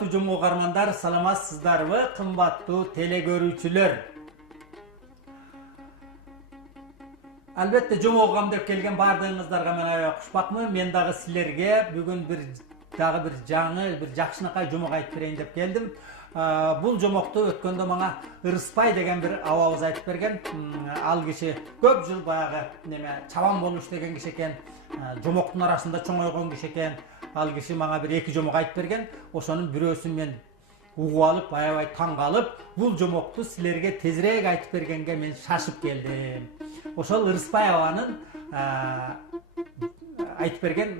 Кымбаттуу жомго кармандар, саламатсыздарбы? Кымбаттуу теле көрүүчүлөр. Албетте жомго кам деп келген баардыгыңыздарга мен аябай кушпакмын. Мен дагы силерге бүгүн дагы бир жаңы, бир жакшынакай жомок айтып берейин деп келдим. Бул жомокту өткөндө мага Ырыспай деген бир абабыз айтып берген. Ал киши көп жыл баягы чабан болуш деген киши экен. Жомоктун арасында чоңойгон киши экен. Ал киши мага бир эки жомок айтып берген. Ошонун бирөөсүн мен угуп алып, аябай таң калып, бул жомокту силерге тезирээк айтып бергенге мен шашып келдим. Ошол Ырыспай абанын айтып берген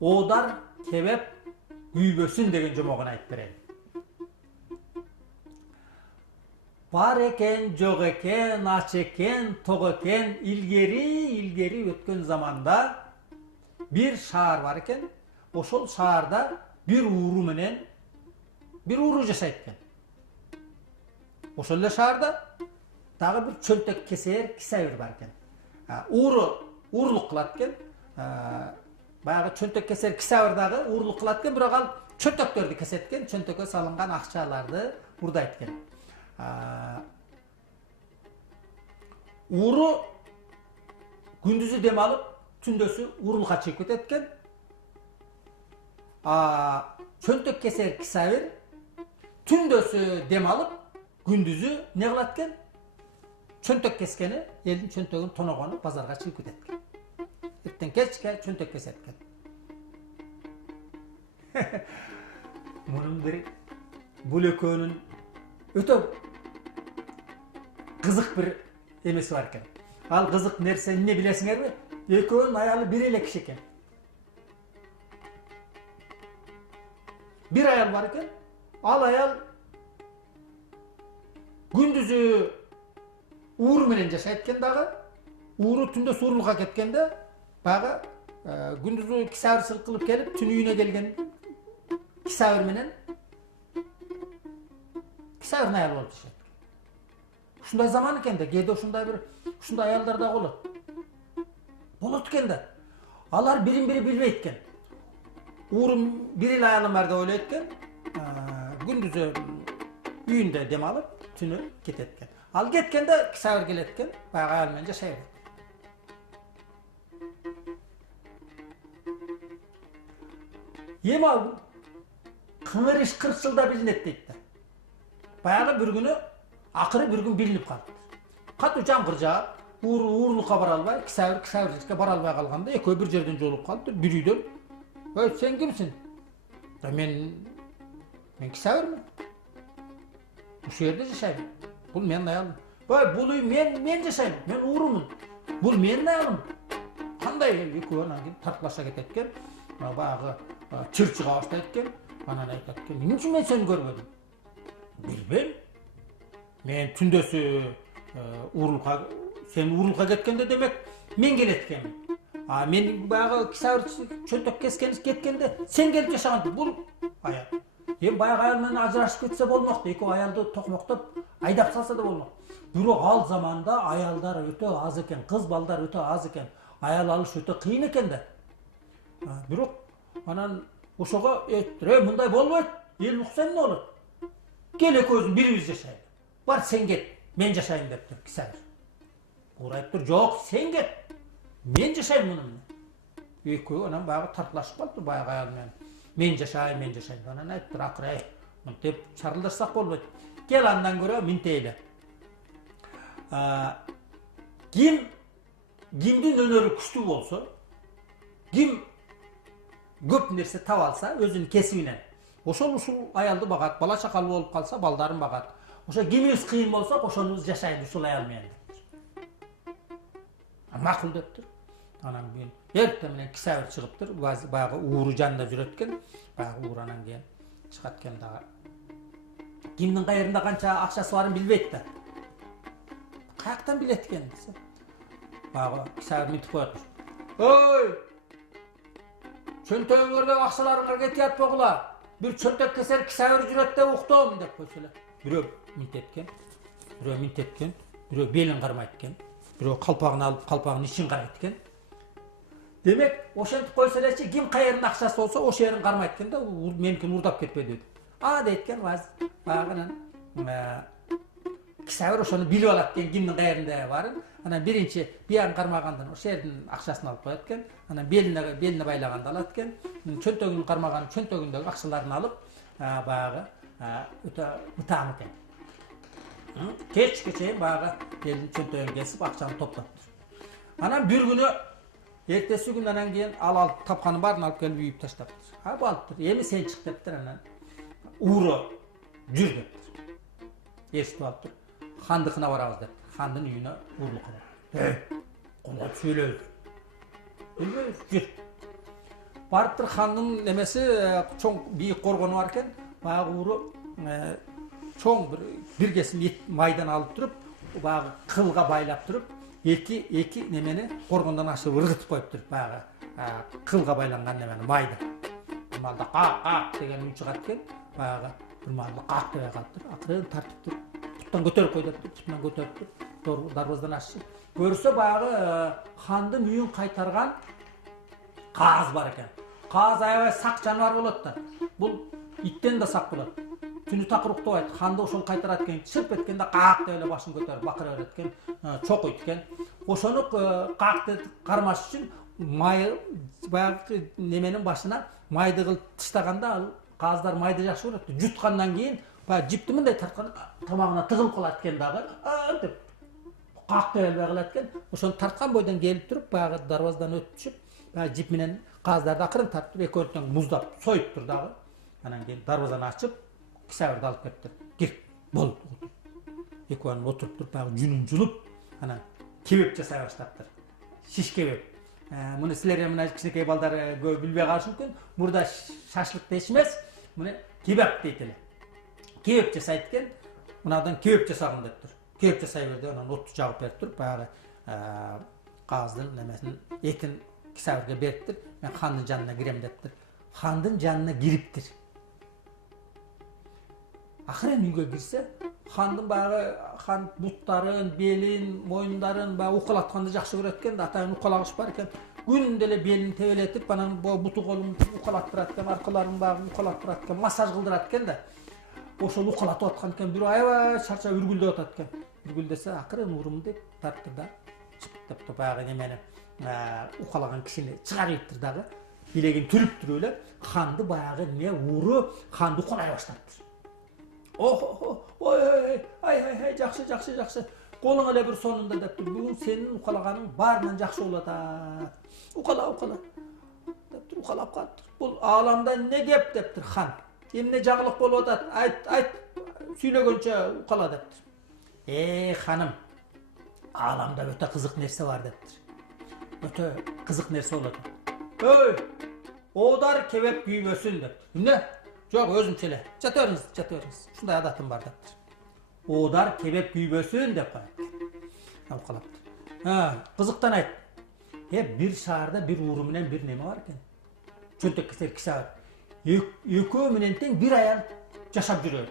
Одар кебеп күйбөсүн деген жомогун айтып берейин. Бар экен, жок экен, ач экен, ток экен, илгери өткөн заманда бир шаар бар экен. Ошол шаарда бир ууру менен бир ууру жашайт экен. Ошол эле шаарда дагы бир чөнтөк кесээр кисайыр бар экен. Уурулук кылат экен. Баягы чөнтөк кесээр кисайыр дагы уурулук кылат экен, бирок ал чөнтөктөрдү кесет экен, чөнтөккө салынган акчаларды урдайт экен. Ууру күндүзү дем алып, түндөсү уурулукка чыгып кетет экен. Чөнтөк кесээр кисайыр түндөсү дем алып, күндүзү не кылат экен? Чөнтөк кескени, элдин чөнтөгүн тоногону базарга чыгып кетет экен. Эртең кечке чөнтөк кесет экен. Мунун бир бул экөөнүн өтө кызык бир эмеси бар экен. Ал кызык нерсе эмне билесиңерби? Экөөнүн аялы бир эле киши экен. Бир аял бар экен. Ал аял күндүзү ууру менен жашайт экен дагы. Ууру түндө уурулукка кеткенде, баягы күндүзү кисайыр сылкылып келип, түн үйүнө келген кисайыр менен кисайыр аял болуп жашайт. Ушундай заман экен да, кээде ушундай аялдар да болот. Болот экен да. Алар бирин-бири билбейт экен. Уурум бир эле аялым бар деп ойлойт экен. Күндүзү үйүндө дем алып, түнү кетет экен. Ал кеткенде кисайыр келет экен, баягы аял менен жашай берет. Эми кыңыр иш 40 жылда билинет дейт да. Баягы бир күнү, акыры бир күн билинип калды. Катуу жамгыр жаап, уурулукка бара албай, кисайырга бара албай калганда экөө бир жерден жолугуп калды, бир үйдөн. "Ой, сен кимсиң?" "Да мен кисайырмын. Ушул жерде жашайм. Бул менин аялым." "Ой, бул үй мен жашайм. Мен уурумун. Бул менин аялым." Кандай экөө анан кийин тарткылаша кетет экен. Баягы чырчыга баштайт экен. Анан айтат экен: "Эмне үчүн мен сени көрбөдүм?" "Билбейм. Мен түндөсү сен уурулукка кеткенде демек мен келет экенмин. Мен баягы кисайыр чөнтөк кеткенде сен келип жашаган." Бул аял. Эми баягы аял менен ажырашып кетсе болмок, экөө аялды токмоктоп айдап салса да болмок. Бирок ал заманда аялдар өтө аз экен, кыз балдар өтө аз экен. Аял алыш өтө кыйын экен да. Бирок анан ошого мындай болбойт. Эл укса эмне болот? Кел экөөбүз бирибиз жашайлы. Бар сен кет, мен жашайын деп тур кисайыр. Уур айтып тур: "Жок, сен кет. Мен жашайм муну менен." Экөө анан баягы тарткылашып калды баягы аял менен. Мен жашайм. Анан айтыптыр: "Акыры, мынтип чарылдашсак болбойт. Кел андан көрө минтейли. Кимдин өнөрү күчтүү болсо, ким көп нерсе таба алса өзүнүн кесибинен, ушул аялды багат, бала чакалуу болуп калса балдарын багат. Ошо кимибиз кыйын болсок, ошонубуз жашайбыз ушул аял менен." Макул дептир. Анан кийин эртең менен кисайыр чыгыптыр, баягы ууру жанында жүрөт экен. Баягы ууру анан кийин чыгат экен дагы. Кимдин кайеринде канча акчасы барын билбейт да. Каяктан билет экен десе. Баягы кисайыр мынтип коет. "Ой! Чөнтөгүңөрдөгү акчаларыңар кетип атпагыла. Бир чөнтөк кесер кисайыр жүрөт деп уктум" деп койсо эле. Бирөө минтет экен, бирөө белин кармайт экен, бирөө калпагын алып калпагынын ичин карайт экен. Demek oşentip koysa elечи kim kayerinin akçası olsa o yerin karmayt eкен da menkin urdap ketpedi dedi. A deytken vaz bagынан Kisavir oşonu bilip alat eкен kimnin kayerinde barın. Ana birinci biyan karmagandan o yerden akçasını alıp koyat eкен. Ana beline baylaganda alat eкен. Çöntögünün karmaganın çöntögündeki akçalarını alıp bağı öte mıtam eкен. Keçkeçeyin bağı belin çöntögünü kesip akçanı toplattır. Ana bir günü ertesi günden keyin al tapkanı barın alıp gelip uyup taştaptır. Ha bu alıptır. Emi sen çık deptir anan. Uğru jür deptir. Eşit alıptır. Handыкына barabız deptir. Handın uyuna uğurlu kabar. Kolap söyleyir. Bilmeyiz. Jür. Barıptır handın nemesi çoğun büyük korgonu varken bağı uğru çoğun bir kesim maydan alıp durup bağı kılga baylap durup iki nemeni korgondan aşıp ırgıtıp koyup durup bağı kılga baylangan nemeni mayda. Bir malda qaq degen üç çıgat eкен, bağı bir malda qaq debe kalıptır. Akırın tartıp durup puttan götörüp koyup puttan götörüp durup darvazdan aşıp. Görse bağı handın üyün kaytargan qaz var eken. Qaz aябай sak жаныбар болот да. Бул иттен да сак болот. Түнү такырыктап айт, ханды ошону кайтарат экен, чырп эткенде каак деп эле башын көтөрүп бакыра берет экен, чокуйт экен. Ошону каак деп кармаш үчүн май баягы неменин башына майды кылып тыштаганда ал каздар майды жакшы көрөт. Жуткандан кийин баягы жипти мындай тартканда тамагына тыгылып калат экен дагы. Деп каак деп эле кылат экен. Ошону тарткан бойдон келип туруп баягы дарбаздан өтүп түшүп, баягы жип менен каздарды акырын тартып экөөнүн муздап союп тур дагы. Анан кийин дарбазаны ачып Kisavırda alıp kettir. Gir. Bol. Ekvanın oturup durup cünün julup ana kebep jasay başlaptır. Şiş kebep. Bunu sizler mına kişinekey balдар көп bilbey kalышы мүмкүн. Burada şaşlık deşmez. Bunu kebap deytili. Kebep jasayt eкен. Mınadan kebep jasagın deptir. Kebep jasay berdi, ondan ottu jagıp berip turup bayağı qazdın nemesini etin Kisavırga beriptir. Men xandın janına girem deptir. Xandın janına giriptir. Akırın үйгө girse, xandın bayağı xan buttарын, belin, moyundарын bayağı uqalatkanda jakşı görөт экен, atayın uqalagıç bar eken. Gününde ele belini tebeletip, banan butu kolunu uqalattırat eken, arkalarını bayağı uqalattırat eken, masaj kıldırat eken de. Oşol uqalatıp atkan eken, bir aябай çarça ürgülde otat eken. Ürgüldese akırın urum deyip tarttır da. Çıpıp bayağı nemeni uqalagan kişini çıgarıptır dağı. Bilegin türüptür öyle. Xandı bayağı ne uğru, xandı uqalay başlattır. Ay, жақсы. Қолың әле бір сонында дептір. Бүгін сенің уқалағаның барынан жақсы болады. Уқала. Дептір, уқалап қаттыр. Бұл аламда не деп дептір хан. Емне жағылық болып отады. Айт, сөйлегенше уқала дептір. Ханым, аламда өте қызық нәрсе бар дептір. Өте қызық нәрсе болады. Одар кебеп күйбөсүн дептір. Не? Жоқ, өзімчеле. Жатырыңыз. Шундай адатым бар дептир. Одар кебеп күйбөсүн деп коет. Ал калаптыр. Кызыктан айт. Bir шаарда bir ууру менен bir неме бар экен. Чөнтөк кесер Kisavır. Экөө менен тең bir аял жашап жүрөт.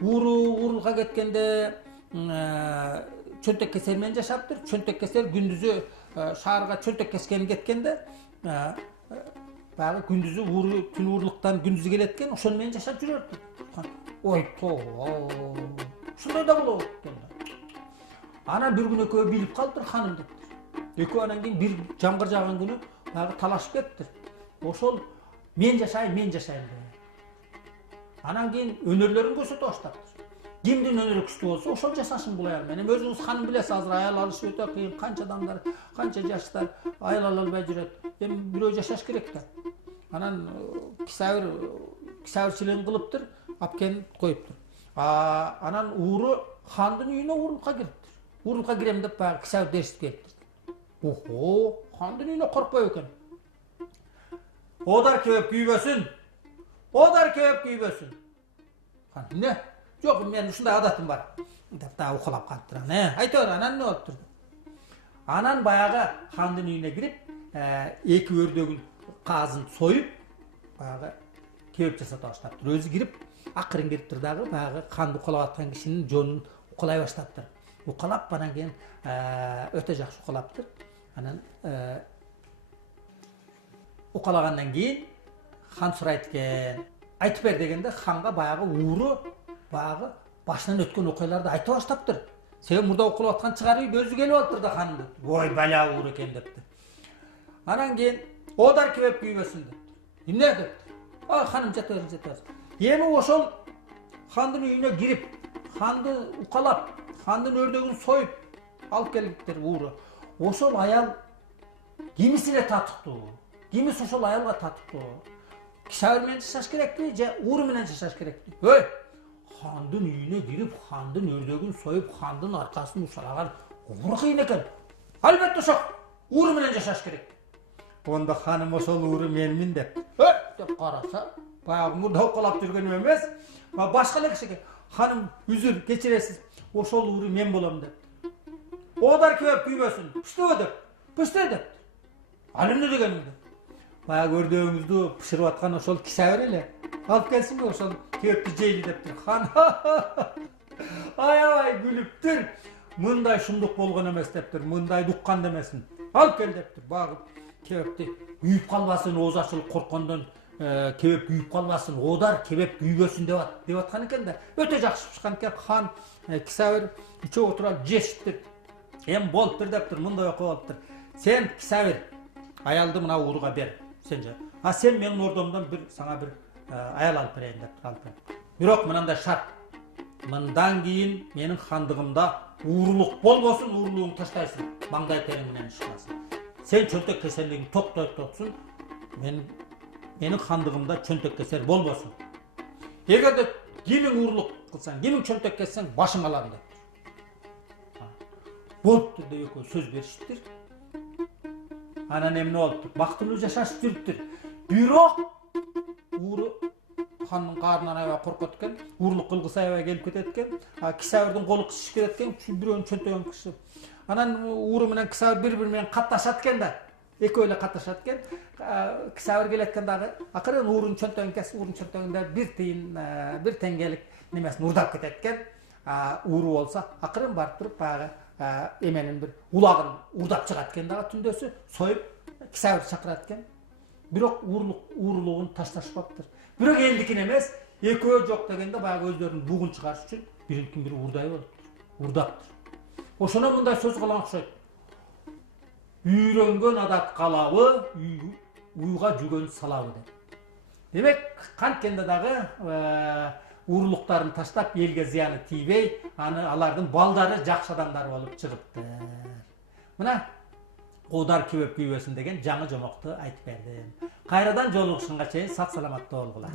Уурулга кеткенде чөнтөк кесер менен жашаптыр. Чөнтөк кесер күндүзү шаарга чөнтөк кескени кеткенде bayağı gündüzü tün uğurluktan gündüzü geletken ошон менен жашап жүрөт. Ой, şunday da болот. Ana bir gün ekөө bilip kaldır hanım deptir. Ekөө anan keyin bir жамгыр жаган күнү bayağı talaşıp kettir. Ошол men жашайм деп. Anan keyin önörlөрүн көрсөтө баштаптыр. Kimdin önörü күчтүү болсо ошол жашашын бул аял. Менен өзүңүз ханым билесиз, азыр аял алыш өтө кыйын, канча адамдар, канча жаштар аял ала албай жүрөт. Эми бирөө жашаш керек да. Анан Kisavırчылыгын кылыптыр, апкен коюптур. Анан ууру хандын үйүнө уурулукка кириптир. Уурулукка кирем деп баягы Kisavır дешип келиптир. Хандын үйүнө коркпойбу экен. Одар кебеп күйбөсүн. Хан, не? Жок, мен ушундай адатым бар. Деп да укалап калыптыр. Айтор, анан не болуптур? Анан баягы хандын үйүнө кирип, эки өрдөгүн казын союп, баягы кебеп жасата баштаптыр. Өзү кирип, акырын кириптир дагы, баягы канды укалап аткан кишинин жонун укалай баштаптыр. Укалап, анан кийин өтө жакшы укалаптыр. Анан укалагандан кийин хан сурайт экен. Айтып бер дегенде ханга баягы ууру баягы башынан өткөн окуяларды айтып баштаптыр. Сен мурда окулуп аткан чыгар үйдө өзү келип атыр да ханым деп. Ой, бала ууру экен депти. Анан кийин одар кебеп күйбөсүн деп. Эмне деп? Ханым жата бер. Эми ошол хандын үйүнө кирип, ханды укалап, хандын өрдөгүн союп алып келиптир ууру. Ошол аял кимисине татыктуу? Кимис ошол аялга татыктуу? Кисабыр менен жашаш керекпи же ууру менен жашаш керекпи? Ой, хандын үйүнө кирип, хандын өрдөгүн союп, хандын аркасын ушалаган ууру кыйын экен. Албетте ошо ууру менен жашаш керек. Онда ханым ошол ууру менмин деп. Деп караса, баягы мурда укалап жүргөнүм эмес, башка эле киши экен. Ханым, үзүр, кечиресиз. Ошол ууру мен болом деп. Одар кебеп күйбөсүн. Пүштө деп. Пүштө деп. Ал эмне дегеним деп. Баягы өрдөгүңүздү пышырып аткан ошол кисабыр эле. Алып келсинби ошол кебепти жейли дептир. Хан аябай күлүптүр. Мындай шумдук болгон эмес дептир. Мындайды уккан демесин. Алып кел дептир. Багып кебепти күйүп калбасын, ооз ачылып корккондон кебеп күйүп калбасын, одар кебеп күйбөсүн деп аткан экен да. Өтө жакшы пышкан экен. Хан кисабыр үчөө отуруп жешиптир. Эми болуптур дептир, мындай окуу болуптур. Сен кисабыр аялды мына ууруга бер. Сен же. Сен менин ордомдон сага бир аял алып берейин деп алып бер. Бирок мындай шарт. Мындан кийин менин хандыгымда уурулук болбосун, уурулугуңду таштайсың. Маңдай териң менен иш кыласың. Сен чөнтөк кеселигиңди токтотсун. Менин хандыгымда чөнтөк кесер болбосун. Эгерде кимиң уурулук кылсаң, кимиң чөнтөк кессең, башың алам деп. Болуптур деп экөө сөз беришиптир. Анан эмне болуптур? Бактылуу жашашып жүрүптүр. Бирок ууру хандын каарынан аябай коркот экен, уурулук кылгысы аябай келип кетет экен. Кисабырдын колу кышышып кетет экен, бирөөнүн чөнтөгүн кышып. Анан ууру менен кисабыр бири-бири менен катташат экен да. Экөө эле катташат экен. Кисабыр келет экен дагы. Акырын уурунун чөнтөгүн кесип, уурунун чөнтөгүндө бир тыйын, бир теңгелик немесин урдап кетет экен. Ууру болсо акырын барып туруп баягы эменин бир улагын урдап чыгат экен дагы түндөсү, союп кисабыр чакырат экен. Бирок уурулугун ташташпаптыр. Бирок элдикин эмес, экөө жок дегенде баягы өздөрүнүн бугун чыгарыш үчүн биринкин бири урдай болуптур. Урдаптыр. Ошоно мындай сөз кылган окшойт. Үйрөнгөн адат калабы, уйга жүргөн салабы деп. Демек, канткенде дагы уурулуктарын таштап элге зыяны тийбей, алардын балдары жакшы адамдар болуп чыгыптыр. Мына одар кебеп күйбөсүн деген жаңы жомокту айтып бердим. Кайрадан жолугушканга чейин сак саламатта болгула.